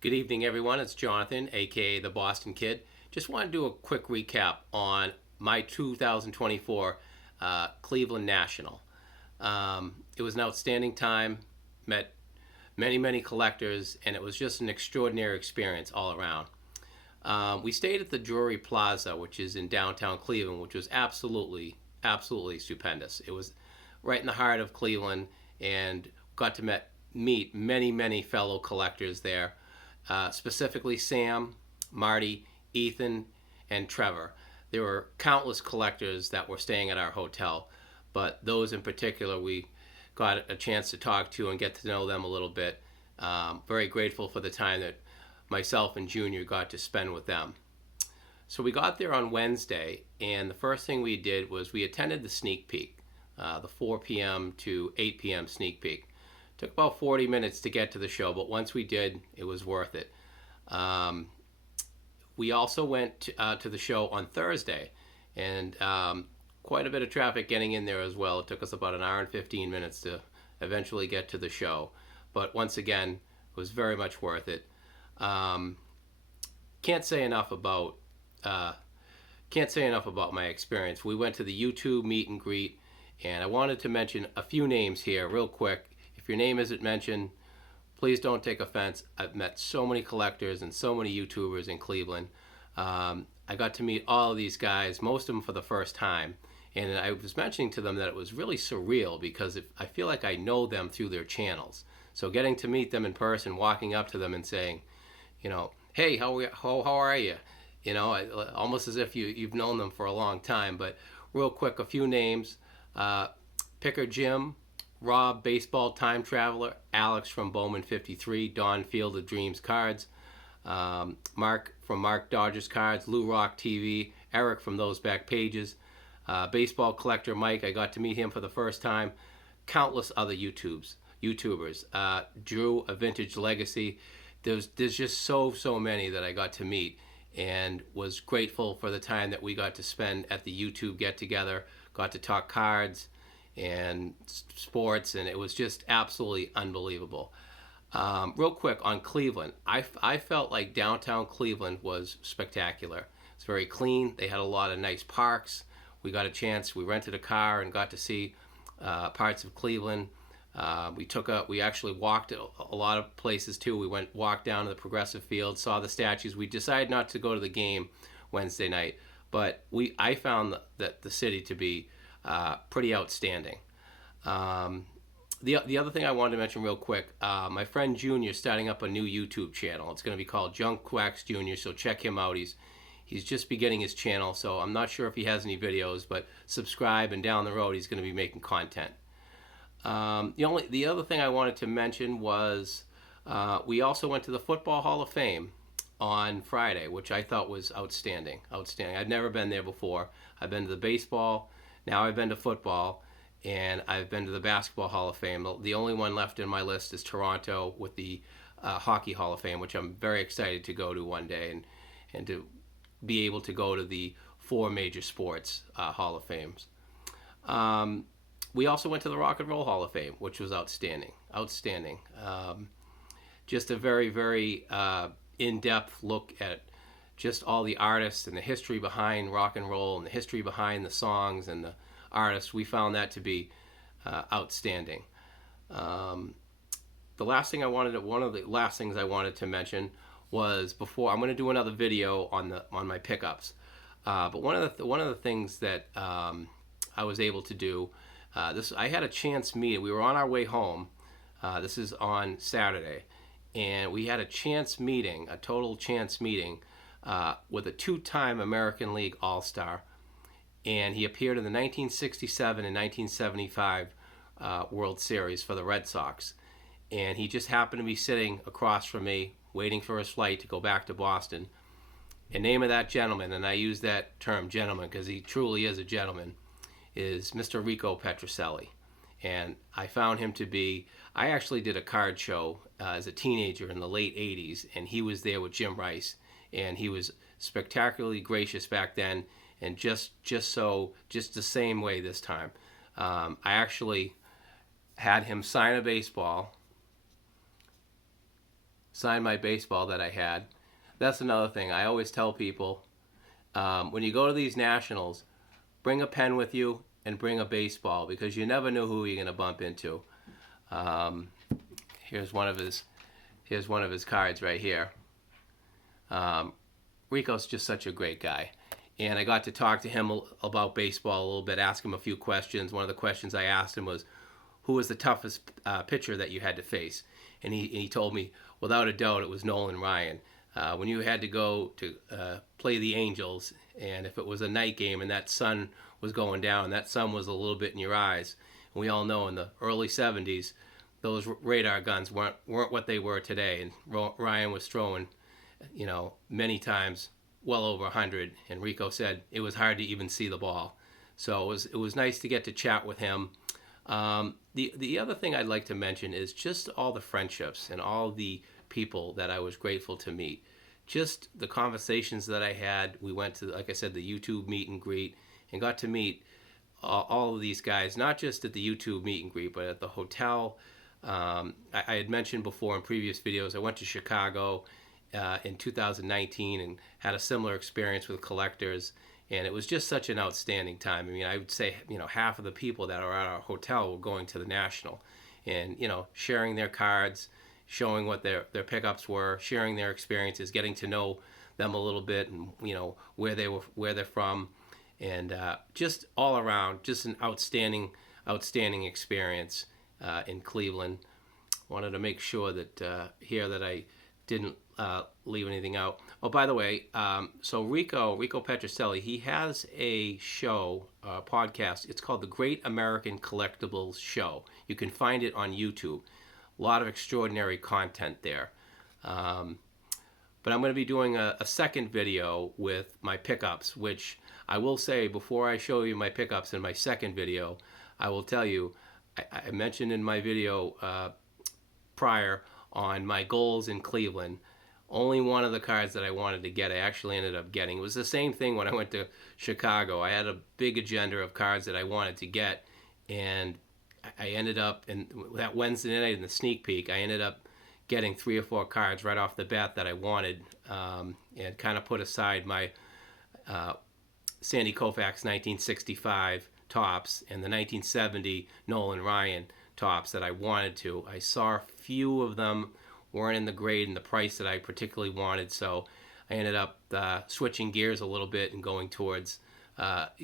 Good evening, everyone. It's Jonathan, aka the Boston Kid. Just want to do a quick recap on my 2024 Cleveland National. It was an outstanding time, met many collectors, and it was just an extraordinary experience all around. We stayed at the Drury Plaza, which is in downtown Cleveland, which was absolutely stupendous. It was right in the heart of Cleveland, and got to meet many fellow collectors there, specifically Sam, Marty, Ethan, and Trevor. There were countless collectors that were staying at our hotel, but those in particular we got a chance to talk to and get to know them a little bit. Very grateful for the time that myself and Junior got to spend with them. So we got there on Wednesday, and the first thing we did was we attended the sneak peek, the 4 p.m. to 8 p.m. sneak peek. Took about 40 minutes to get to the show, but once we did, it was worth it. We also went to the show on Thursday, and quite a bit of traffic getting in there as well. It took us about an hour and 15 minutes to eventually get to the show, but once again, it was very much worth it. Can't say enough about my experience. We went to the YouTube meet and greet, and I wanted to mention a few names here real quick. If your name isn't mentioned, please don't take offense. I've met so many collectors and so many YouTubers in Cleveland. I got to meet all of these guys, most of them for the first time. And I was mentioning to them that it was really surreal because I feel like I know them through their channels. So getting to meet them in person, walking up to them and saying, hey, how are you? Almost as if you've known them for a long time. But real quick, a few names. Picker Jim, Rob, Baseball Time Traveler, Alex from Bowman 53, Don Field of Dreams Cards, Mark from Mark Dodgers Cards, Lou Rock TV, Eric from Those Back Pages, Baseball Collector Mike, I got to meet him for the first time, countless other YouTubers, Drew, A Vintage Legacy. There's just so many that I got to meet, and was grateful for the time that we got to spend at the YouTube get together, got to talk cards and sports, and it was just absolutely unbelievable. Real quick on Cleveland, I felt like downtown Cleveland was spectacular. It's very clean. They had a lot of nice parks. We rented a car and got to see parts of Cleveland. We actually walked a lot of places too. We walked down to the Progressive Field, saw the statues. We decided not to go to the game Wednesday night, but I found that the city to be pretty outstanding. The other thing I wanted to mention real quick, my friend Junior is starting up a new YouTube channel. It's going to be called Junk Quacks Junior, so check him out. He's just beginning his channel, so I'm not sure if he has any videos, but subscribe, and down the road he's going to be making content. The other thing I wanted to mention was we also went to the Football Hall of Fame on Friday, which I thought was outstanding. I've never been there before. I've been to the baseball, now I've been to football, and I've been to the Basketball Hall of Fame. The only one left in my list is Toronto with the Hockey Hall of Fame, which I'm very excited to go to one day, and to be able to go to the 4 major sports Hall of Fames. We also went to the Rock and Roll Hall of Fame, which was outstanding. Just a very in-depth look at just all the artists and the history behind rock and roll and the history behind the songs and the artists. We found that to be outstanding. One of the last things I wanted to mention was, before I'm going to do another video on my pickups, but one of the things that I was able to do, I had a chance meeting. We were on our way home. This is on Saturday, and we had a total chance meeting with a 2-time American League All-Star, and he appeared in the 1967 and 1975 World Series for the Red Sox. And he just happened to be sitting across from me, waiting for his flight to go back to Boston. The name of that gentleman, and I use that term gentleman because he truly is a gentleman, is Mr. Rico Petrocelli. And I found him to be, I actually did a card show as a teenager in the late 80s, and he was there with Jim Rice, and he was spectacularly gracious back then, and just the same way this time. I actually had him sign a baseball, sign my baseball that I had. That's another thing. I always tell people, when you go to these nationals, bring a pen with you and bring a baseball, because you never know who you're going to bump into. Um, here's one of his cards right here. Rico's just such a great guy. And I got to talk to him about baseball a little bit, ask him a few questions. One of the questions I asked him was, who was the toughest pitcher that you had to face? And he told me, without a doubt, it was Nolan Ryan. When you had to go to play the Angels, and if it was a night game and that sun was going down, that sun was a little bit in your eyes. And we all know in the early 70s, those radar guns weren't what they were today. And Ryan was throwing, many times well over 100. And Rico said it was hard to even see the ball. So it was nice to get to chat with him. The other thing I'd like to mention is just all the friendships and all the people that I was grateful to meet. Just the conversations that I had. We went to, like I said, the YouTube meet and greet, and got to meet all of these guys, not just at the YouTube meet and greet, but at the hotel. I had mentioned before in previous videos, I went to Chicago in 2019 and had a similar experience with collectors. And it was just such an outstanding time. I mean, I would say, half of the people that are at our hotel were going to the National and, sharing their cards, showing what their pickups were, sharing their experiences, getting to know them a little bit and, where they're from. And just all around, just an outstanding experience in Cleveland. Wanted to make sure that here that I didn't leave anything out. Oh, by the way, so Rico Petrocelli, he has a show, podcast. It's called The Great American Collectibles Show. You can find it on YouTube. A lot of extraordinary content there. But I'm going to be doing a second video with my pickups, which I will say before I show you my pickups in my second video, I will tell you, I mentioned in my video prior on my goals in Cleveland, only one of the cards that I wanted to get, I actually ended up getting. It was the same thing when I went to Chicago. I had a big agenda of cards that I wanted to get, and I ended up, in that Wednesday night in the sneak peek, I ended up getting 3 or 4 cards right off the bat that I wanted, and kind of put aside my Sandy Koufax 1965 tops and the 1970 Nolan Ryan tops that I wanted to. I saw a few of them weren't in the grade and the price that I particularly wanted, so I ended up switching gears a little bit and going towards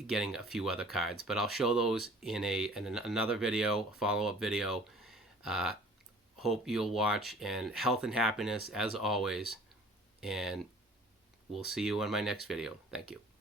getting a few other cards. But I'll show those in another video, a follow-up video. Hope you'll watch, and health and happiness as always, and we'll see you on my next video. Thank you.